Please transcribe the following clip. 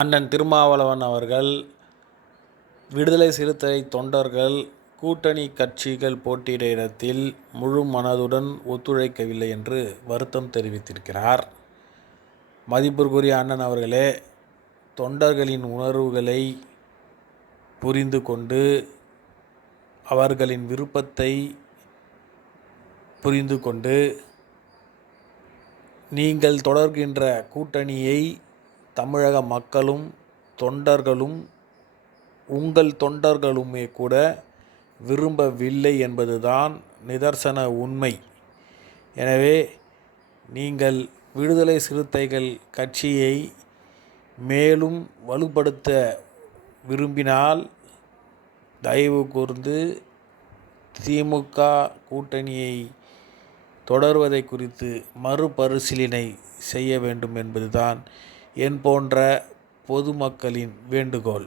அண்ணன் திருமாவளவன் அவர்கள் விடுதலை சிறுத்தை தொண்டர்கள் கூட்டணி கட்சிகள் போட்டியிட இடத்தில் முழு மனதுடன் ஒத்துழைக்கவில்லை என்று வருத்தம் தெரிவித்திருக்கிறார். மதிப்பிற்குரிய அண்ணன் அவர்களே, தொண்டர்களின் உணர்வுகளை புரிந்து கொண்டு அவர்களின் விருப்பத்தை புரிந்து கொண்டு நீங்கள் தொடர்கின்ற கூட்டணியை தமிழக மக்களும் தொண்டர்களும் உங்கள் தொண்டர்களுமே கூட விரும்பவில்லை என்பதுதான் நிதர்சன உண்மை. எனவே நீங்கள் விடுதலை சிறுத்தைகள் கட்சியை மேலும் வலுப்படுத்த விரும்பினால் தயவு கூர்ந்து திமுக கூட்டணியை தொடர்வதை குறித்து மறுபரிசீலனை செய்ய வேண்டும் என்பதுதான் என் போன்ற பொதுமக்களின் வேண்டுகோள்.